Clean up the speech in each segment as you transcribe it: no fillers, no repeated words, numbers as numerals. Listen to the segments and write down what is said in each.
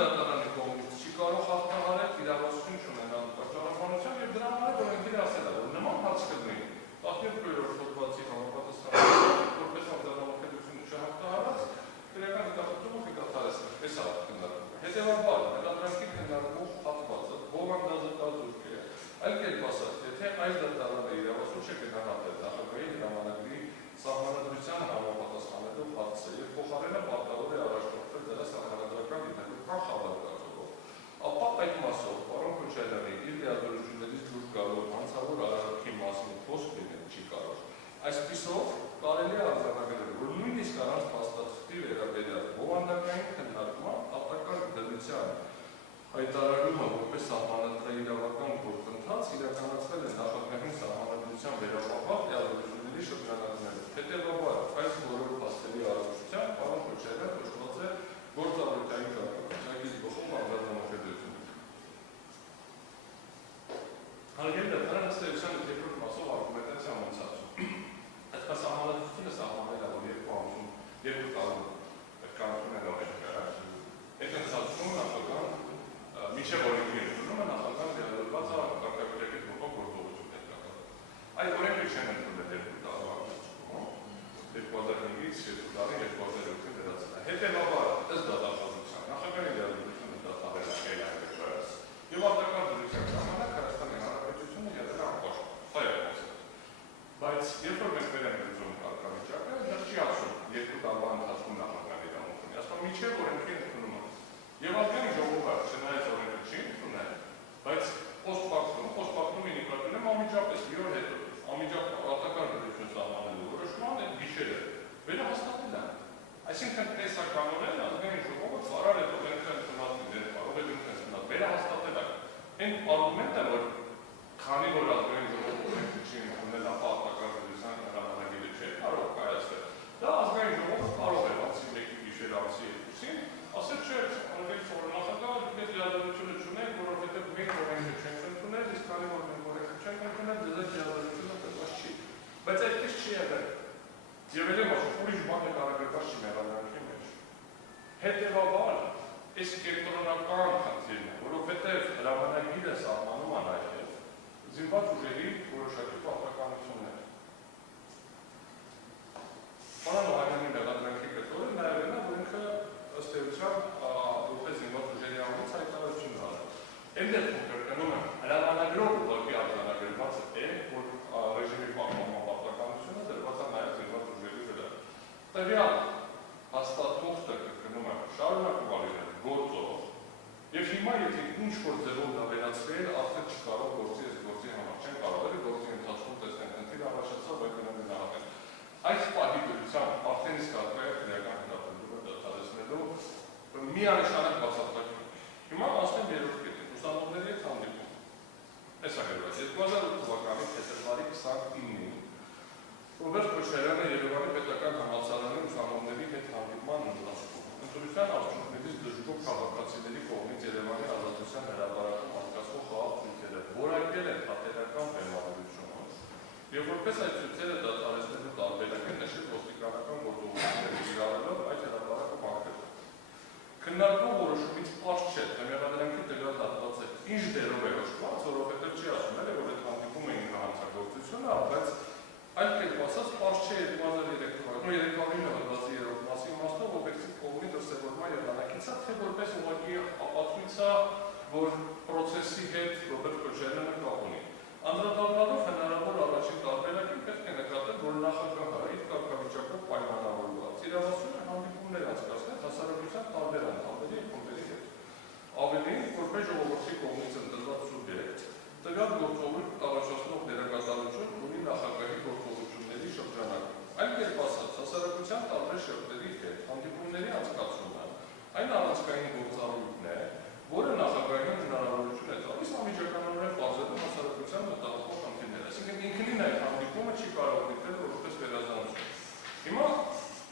դատարանի կողմից չի կարող հաղթահարել իրավասություն չունենալու պատճառաբանությամբ եւ դրա համար օրենքները ասել է, որ նման հարց կլինի 17-րդ հոդվածի համապատասխանությամբ, որպես արձանագրություն չհաղթահարած, քրեական հետախուզումը կդադարեցնել, այս է քննարկումը։ Հետևաբար, մեղադրանքի քննարկող հատվածը բովանդակազուրկ է, այլ կերպ ասած, եթե այս դատարանը իրավասու չէ գնահատել նախագահի հրամանագրի սահմանադրության համապատասխանելով հարցը եւ փոխարենը պարտավոր է առաջնորդել դրա սահմանադրական դիտարկման խավարքով, ապա այդ մասով պարոն Քոչարյանի իր լիազորություններից դուրս գալով հանցավոր արարքի մասին խոսք լինել չի կարող։ Այսպիսով կարելի է արձանագրել, որ նույնիսկ առանց փաստաթղթի վերաբերյալ բովանդակային քննարկման ապակարգ դրության հայտարարումը որպես սահմանադրական գործընթաց իրականացվել է նախագահի սահմանադրության վերապահող լիազորությունների շրջանակներում։ Հետևաբար, այս բոլոր փաստերի առնչությամբ պարոն Քոչարյանը կոչված է գործառույթային կարգավորիչի բխում արձանագրություն։ Հարգելի դատարան ըստ էության երկրորդ մասով արգումենտացիա մնացածում։ Այսպես սահմանադրությունը սահմանել է, որ երկու տարում կանոնն է այդ ընթացքում նախագահան միջև օրենքի ընդունումը նախագահան դերավորված է կարգավորիչի բխող գործողություն է կատարել։ Այդ օրենքը չեն ընդունել երկու տարվա ընթացքում, 2005-ից 2007 վերացել է։ Հետևաբար, ըստ դատախազության, նախագահի դերավորությունը դատահարել է այլայնվերս եւ արտակարգ դրության ժամանակ Հայաստանի Հանրապետությունը եղել է անպաշտպան։ Բայց երբ որ մենք վերենք դրում կարգավիճակը, դա չի ասում երկու տարվա ընթացքում նախագահի դերավորությունը, ասում միջև օրենքի ընդունումը։ Եվ ազգային ժողովը չնայած օրենքը չի ընդունել, բայց post-factum ինիկրատուրում անմիջապես մի օր հետո անմիջապես արտակարգ դրություն սահմանելու որոշման այդ գիշերը վերահաստատել են։ Այսինքն տեսականորեն ազգային ժողովը ծարար այդ օրենքը ընդունած կարող է ընդունած վերահաստատել է։ Այն արգումենտը, որ քանի որ ազգային ժողովը օրենքը չի ընդունել, ապա արտակարգ դրության հրամանագիրը չէ կարող կայացվել, դա ազգային ժողովը կարող է բացի մեկի գիշեր ամսի 2-ին ասել չէ, օրենքի նախագահ դուք լիազորությունը չունեք, որովհետև մենք օրենքը չենք ընդունել, իսկ քանի որ մենք օրենքը չենք ընդունել, ձեզ լիազորությունը տրված չի։ Բայց այդպես չի եղել։ Եվ ելեմ ասում, ուրիշ բան է կարագրված չի մեղադրանքի մեջ։ Հետևաբար, այս կենտրոնական խնդիրն է, որովհետև հրամանագիրը սահմանում է նաև զինված ուժերի որոշակի պարտականություններ։ Պարոն մեղադրանքի կտորը նաև նա, որ ինքը ըստ էության որպես զինված ուժերի անունից հայտարարություն արել։ Այն դեպքում կրկնում եմ, հրամանագրով ուղղակի արձանագրված է, որ ռեժիմի պահպանման պարտականությունը դրված է նաև զինված ուժերի վրա։ Տվյալ հաստատողը կրկնում եմ, շարունակում արել գործով, եւ հիմա եթե ինչ-որ ձևով դա վերացվել, արդեն չկարող գործի այս գործի համար չեն կարող է գործի ընթացքում տեսնել խնդիր առաջացավ, այդ գնահատել։ Այս պահի դրությամբ արդեն իսկ արկայ քրեական հետապնդումը դադարեցնելու միանշանակ բացատրություն։ Հիմա ասեմ երրորդ կետին, ուսանողների հետ հանդիպում։ Այս է գրված 2008 թվականի փետրվարի 29-ին Ռոբերտ Քոչարյանը Երևանի պետական համալսարանի ուսանողների հետ հանդիպման ընթացքում ընտրության արդյունքներից դժգոհ քաղաքացիների կողմից Երևանի ազատության հրապարակում անցկացվող խաղաղ ցույցերը որակել են հատերական բեմադրությունը եւ որպես այդ ցույցերը դադարեցնելու տարբերակ են նշել ոստիկանական գործողությունները կիրառելով այդ հրապարակը բանկետը։ Քննարկող որոշումից պարզ չէ, թե մեղադրանքի տվյալ հատվածը ինչ դերով է հաշված, որովհետև չի ասում էլ որ այդ հանդիպումը ինքնահանցագործություն է, բայց այլ կերպ ասած պարզ չէ 2003 հոդվածի 3-րդ մասի իմաստով օբյեկտիվ կողմի դրսևորման եղանակից է, թե որպես ուղղակի ապացույց է, որ պրոցեսի հետ Ռոբերտ Քոչարյանը կապ ունի։ Անդրադառնալով հնարավոր առաջին տարբերակին պետք է նկատել, որ նախագահը իր կարգավիճակով պայմանավորված իրավասուն է հանդիպումներ անցկացնել հասարակության տարբեր անդամների եւ խմբերի հետ։ Ավելին, որպես ժողովրդի կողմից ընտրված սուբյեկտ, տվյալ գործողույթ առաջացնող դերակատարություն ունի նախագահի գործողությունների շրջանակում։ Այլ կերպ ասած, հասարակության տարբեր շերտերի հետ հանդիպումների անցկացումը այն առանցքային գործառույթն է, որը նախագահին հնարավորություն է տալիս անմիջականորեն բացելու հասարակության մտահոգող խնդիրները։ Այսինքն ինքնին այդ հանդիպումը չի կարող դիտել որպես վերազանություն։ Հիմա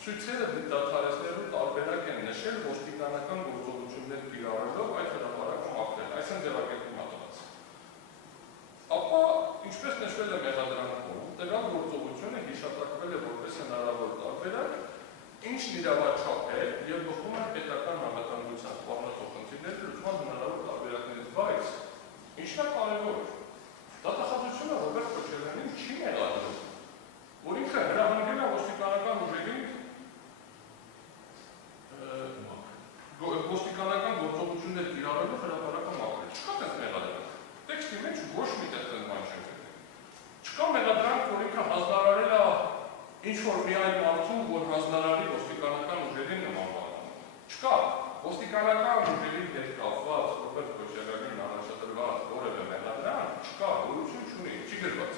ցույցերը դադարեցնելու տարբերակ են նշել ոստիկանական գործողություններ կիրառելով այդ հրապարակում ապրել, այսինքն ձևակերպում հատված։ Ապա, ինչպես նշվել է մեղադրանքում, տվյալ գործողությունը հիշատակվել է որպես հնարավոր տարբերակ ինչ իրավաչափ է եւ բխում է պետական համատանգության պարզող խնդիրների լուծման հնարավոր տարբերակներից, բայց ինչն է կարևոր։ Դատախազությունը Ռոբերտ Քոչարյանին չի մեղադրում, որ ինքը հրահանգել է ոստիկանական ուժերին ոստիկանական գործողություններ կիրառելու հրապարակը մաքրել։ Չկա տես մեղադրանք։ Տեքստի մեջ ոչ մի տես բան չեն գրել։ Չկա մեղադրանք, որ ինքը հանձնարարել է ինչ-որ մի այլ մարդու, որ հանձնարարի ոստիկանական ուժերին նման բան։ Չկա։ Ոստիկանական ուժերի հետ կապված Ռոբերտ Քոչարյանին առաջադրված որևէ մեղադրանք չկա, գոյություն չունի, չի գրված։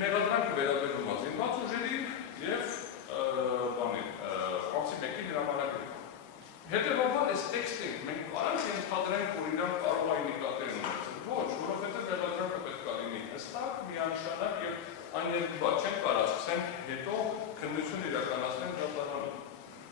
Մեղադրանքը վերաբերում է զինված ուժերին եւ Ֆրանսի 1-ի հրամանագրին։ Հետևաբար այս տեքստին մենք կարանք ենթադրենք, որ իրանք կարող էին նկատել ունեցել։ Ոչ, որովհետև մեղադրանքը պետք է լինի հստակ, միանշանակ եւ աներկբա չեն կարող ասենք հետո քննություն իրականացնել դատարանում։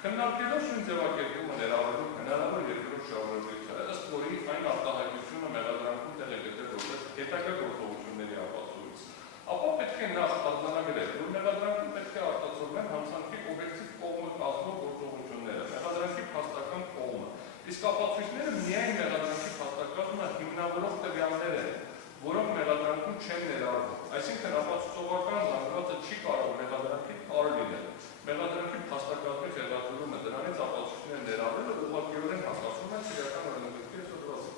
Քննարկելով շուն ձևակերպումը ներառելու հնարավոր երկրորդ շահառուչությունը, ըստ որի այն արտահայտությունը մեղադրանքում տեղ է գտել որպես հետագա գործողությունների ապացույց, ապա պետք է նախ արձանագրել, որ մեղադրանքում պետք է արտացոլվեն հանցանքի օբյեկտիվ կողմը կազմող գործողությունները, մեղադրանքի փաստական կողմը, իսկ ապացույցները միայն մեղադրանքի փաստակազմը հիմնավորող տվյալներ են, որոնք մեղադրանքում չեն ներառվում։ Այսինքն ապացուցողական զանգվածը չի կարող մեղադրանքի տարր լինել։ Մեղադրանքի փաստակազմի խեղաթյուրումը դրանից ապացույցներ ներառելը ուղղակիորեն հասկացում են քրեական օրենսգրքի եսօրվածը։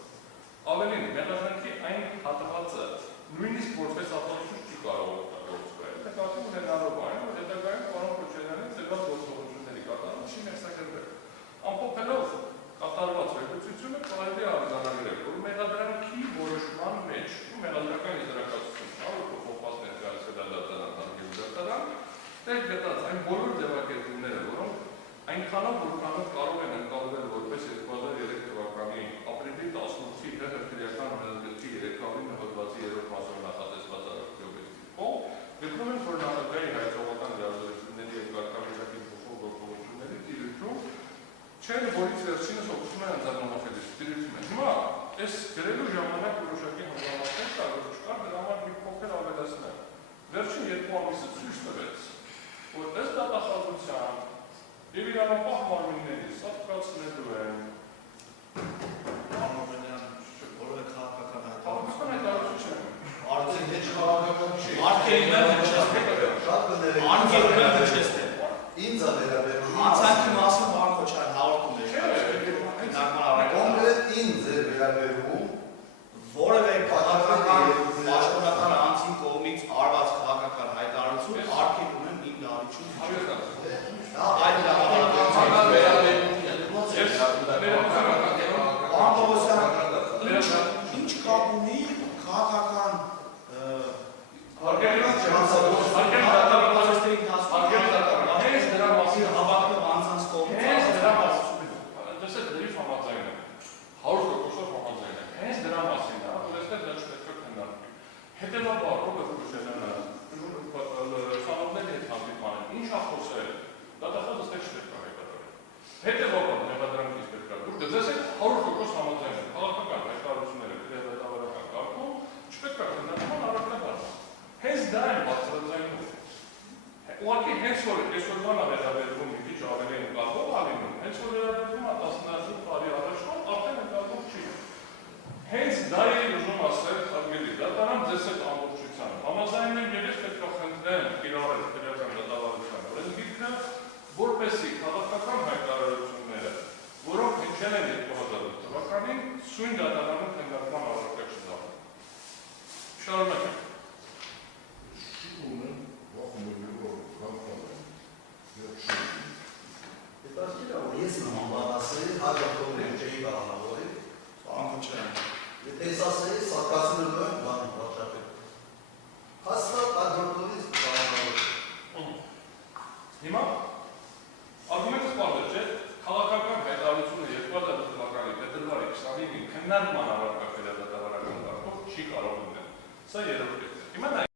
Ավելին, մեղադրանքի այն հատվածը նույնիսկ որպես ապացույց չի կարող օգտագործվել։ Նկատի ունենալով այն, որ հետագայում պարոն Քոչարյանի ծրված գործողությունների կատարումը չի մեղսագրվել։ Ամփոփելով կատարված վերլուծությունը կարելի է արձանագրել, որ մեղադրանքի որոշման մեջ ու մեղադրական եզրակացությունը, որ փոխված ներկայացվել է դատարան հարգելու դատարան, տեղ գտած այն բոլոր ձևակերպումները, որոնք այնքանով որքանով կարող են ընկալվել որպես 2003 թվականի ապրիլի 18-ի հրթիռական օրենսգրքի 309 հոդվածի 3-րդ մասով նախատեսված արարքիոբյեկտիվ կողմ, գտնում են, որ նախագահի հայցողական լիազորությունների եւ կարգավիճակի փոխող գործողությունների տիրույթում չեն, որից վերջինս օգտվում է անձնամոթելի տիրույթում են։ Հիմա այս գրելու ժամանակ որոշակի հանգամանքներ կա, որ չկար դրա համար մի փոքր ավելացնել։ Վերջին 2 ամիսը ցույց տվեց, որ ըստ դատախազության եւ իրանապահ մարմինների սատկացնելու են որովհետեւ քաղաքական հայտարարություն չեն։ Արդեն հեչ քաղաքական չի։ Արկելներ հնչեցնել։ Շատ բաներ են։ Արկելներ հնչեցնել։ Ինձ է վերաբերում։ Հանցանքի մասին Պարոն Քոչարյան հաղորդում է։ Կոնկրետ ինձ է վերաբերում որևէ քաղաքական պաշտոնական անձի կողմից արված քաղաքական հայտարարություն արկելում են իմ դարիչում։ Այդ ինչ կապ ունի քաղաքական հետևաբար Ռոբերտ Քոչարյանը սանողների հետ հանդիպման ինչ է խոսել, դատախազը ստեղ չպետք է հայտարարել։ Հետևաբար մեղադրանքից պետք է դուր գծես եք 100% համաձայն են, քաղաքական հայտարարությունները դատավարական կարգում չպետք է քննարկման առարկա։ Հենց դա են բարձրաձայնում։ Ուղղակի հենց որ այսօրվան է վերաբերվում մի քիչ ավելի ընկալվող է լինում, հենց որ վերաբերվում է 18 տարի առաջվա արդեն ընկալվող չի։ Հենց դա է ուզում ասել հարգելի դատարան ձեզ այդ ամբողջությամբ։ Համաձայնում եմ եւ ես պետք է խնդրեմ կիրառել քրեական դատավարության օրենսգիրքը, որպեսզի քաղաքական հայտարարությունները, որոնք հնչել են 2008 թվականին, սույն դատարանում քննարկման առարկա չդառնան։ Շարունակենք։ Ես նման բան ասեի, հաջորդողներ չէի բանավորի, Պարոն Քոչարյան։ Եթե ես ասեի, սարկացնելու եմ բան վարշապետ։ Հաստատ հաջորդողից բանավորի։ Հիմա արգումենտը սպարվել չէ, քաղաքական հայտարարությունը 2008 թվականի փետրվարի 29-ին քննարկման առարկա դատավարական կարգով չի կարող լինել։ Սա երրորդ կետն է։ Հիմա